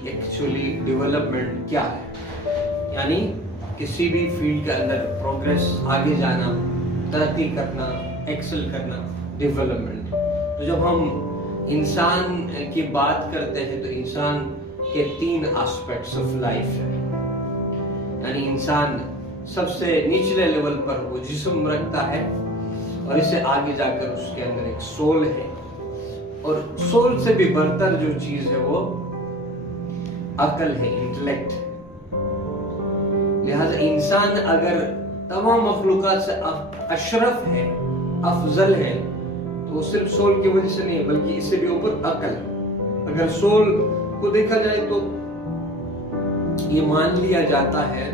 Actually development کیا ہے؟ یعنی کسی بھی فیلڈ کے اندر پروگریس، آگے جانا، ترقی کرنا، ایکسل کرنا، ڈیولپمنٹ. تو جب ہم انسان کی بات کرتے ہیں تو انسان کے 3 آسپیکٹس آف لائف ہے. یعنی انسان سب سے نچلے لیول پر وہ جسم رکھتا ہے، اور اسے آگے جا کر اس کے اندر ایک سول ہے، اور سول سے بھی برتر جو چیز ہے وہ عقل ہے، انٹلیکٹ. لہذا انسان اگر تمام مخلوقات سے اشرف ہے، افضل ہے، تو وہ صرف سول کی وجہ سے نہیں بلکہ اس سے بھی اوپر عقل. اگر سول کو دیکھا جائے تو یہ مان لیا جاتا ہے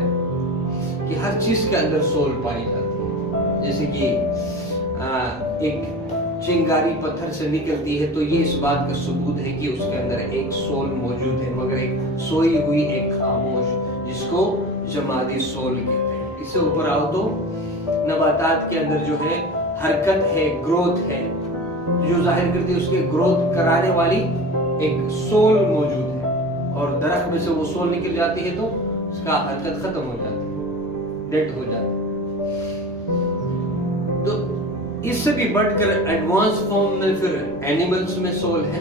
کہ ہر چیز کے اندر سول پائی جاتی ہے. جیسے کہ ایک چنگاری پتھر سے نکلتی ہے تو یہ اس بات کا ثبوت ہے کہ اس کے اندر ایک سول موجود ہے، مگر ایک سوئی ہوئی، ایک خاموش، جس کو جمادی سول کہتے ہیں. اس سے اوپر آؤ تو نباتات کے اندر جو ہے حرکت ہے، گروتھ ہے، جو ظاہر کرتی ہے اس کے گروتھ کرانے والی ایک سول موجود ہے. اور درخت میں سے وہ سول نکل جاتی ہے تو اس کا حرکت ختم ہو جاتی ہے، ڈیڈ ہو جاتی ہے. تو اس سے بھی بڑھ کر ایڈوانس فارم میں پھر اینیملز میں سول ہے،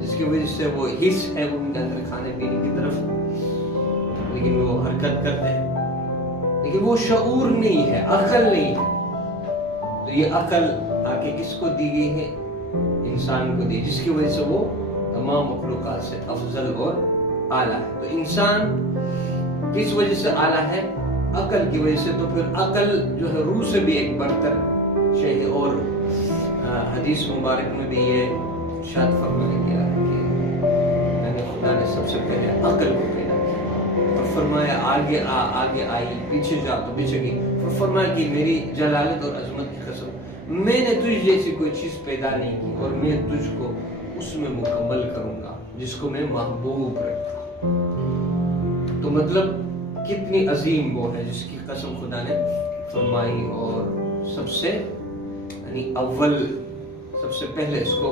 جس کی وجہ سے وہ حص ہے ان کے اندر کھانے پینے کی طرف، لیکن وہ حرکت کرتے ہیں، لیکن وہ شعور نہیں ہے، عقل نہیں ہے. تو یہ عقل آگے کس کو دی گئی ہے؟ انسان کو دی، جس کی وجہ سے وہ تمام مخلوقات سے افضل اور اعلیٰ ہے. تو انسان کس وجہ سے اعلیٰ ہے؟ عقل کی وجہ سے. تو پھر عقل جو ہے روح سے بھی ایک برتر شے ہے. اور حدیث مبارک میں بھی یہ ارشاد فرمایا گیا ہے کہ خدا نے سب سے پہلے عقل کو پیدا کیا، اور فرمایا آگے آگے آئی، پیچھے جا تو پیچھے گئی. اور فرمایا کہ میری جلالت اور عظمت کی قسم، میں نے تجھ جیسی کوئی چیز پیدا نہیں کی، اور میں تجھ کو اس میں مکمل کروں گا جس کو میں محبوب رکھتا ہوں. تو مطلب کتنی عظیم وہ ہے جس کی قسم خدا نے فرمائی، اور سب سے یعنی اول، سب سے پہلے اس کو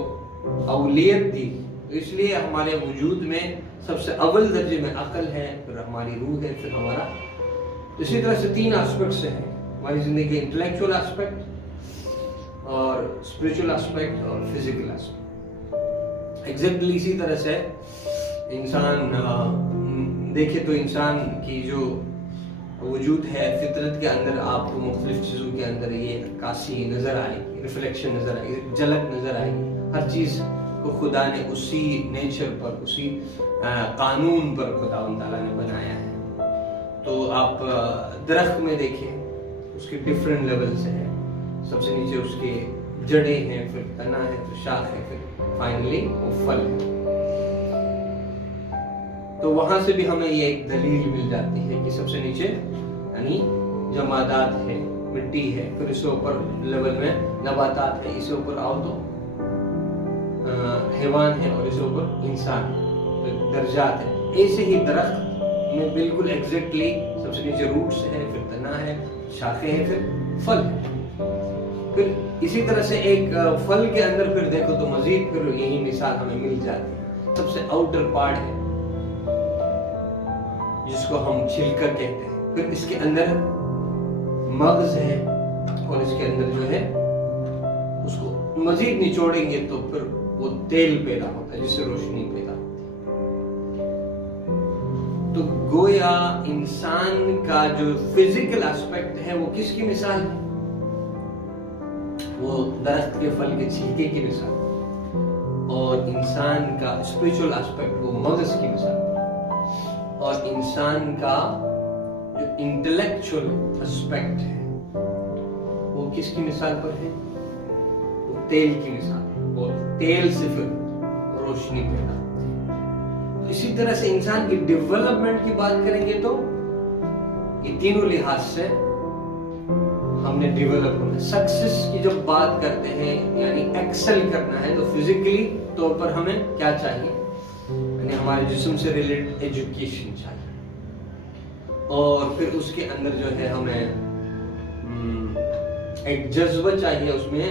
اولیت دی. تو اس لیے ہمارے وجود میں سب سے اول درجے میں عقل ہے، پھر ہماری روح ہے، پھر ہمارا. اسی طرح سے 3 آسپیکٹ سے ہیں ہماری زندگی کے: انٹلیکچوئل آسپیکٹ، اور اسپرچل آسپیکٹ، اور فزیکل آسپیکٹ. ایگزیکٹلی اسی طرح سے انسان دیکھے تو انسان کی جو وجود ہے فطرت کے اندر آپ کو مختلف چیزوں کے اندر یہ عکاسی نظر آئے گی، ریفلیکشن نظر آئے گی، جھلک نظر آئے گی. ہر چیز کو خدا نے اسی نیچر پر، اسی قانون پر خدا تعالیٰ نے بنایا ہے. تو آپ درخت میں دیکھیں، اس کے ڈفرینٹ لیولز ہیں. سب سے نیچے اس کے جڑیں ہیں، پھر تنا ہے، پھر شاخ ہے، پھر فائنلی وہ پھل ہے. تو وہاں سے بھی ہمیں یہ ایک دلیل مل جاتی ہے کہ سب سے نیچے یعنی جمادات ہے، مٹی ہے، پھر اس سے اوپر لیول میں نباتات ہے، اس سے اوپر آؤ تو حیوان ہے، اور اس سے اوپر انسان، درجات ہے. ایسے ہی درخت میں بالکل ایگزیکٹلی سب سے نیچے روٹس ہے، پھر تنا ہے، شاخیں ہیں، پھر پھل ہے. پھر اسی طرح سے ایک پھل کے اندر پھر دیکھو تو مزید پھر یہی مثال ہمیں مل جاتی ہے. سب سے آؤٹر پارٹ ہے جس کو ہم چھلکا کہتے ہیں، پھر اس کے اندر مغز ہے، اور اس کے اندر جو ہے اس کو مزید نچوڑیں گے تو پھر وہ تیل پیدا ہوتا ہے جس سے روشنی پیدا ہوتی ہے. تو گویا انسان کا جو فزیکل ایسپیکٹ ہے وہ کس کی مثال ہے؟ وہ درخت کے پھل کے چھلکے کی مثال. اور انسان کا اسپرچل ایسپیکٹ وہ مغز کی مثال. اور انسان کا جو انٹلیکچوئل ایسپیکٹ ہے وہ کس کی مثال پر ہے؟ وہ تیل کی مثال ہے، اور تیل سے پھر روشنی پیدا ہوتی ہے. اسی طرح سے انسان کی ڈیولپمنٹ کی بات کریں گے تو یہ تینوں لحاظ سے ہم نے ڈیولپ ہونا. سکسیس کی جب بات کرتے ہیں یعنی ایکسل کرنا ہے تو فزیکلی طور پر ہمیں کیا چاہیے؟ یعنی ہمارے جسم سے ریلیٹڈ ایجوکیشن چاہیے، اور پھر اس کے اندر جو ہے ہمیں ایک جذبہ چاہیے، اس میں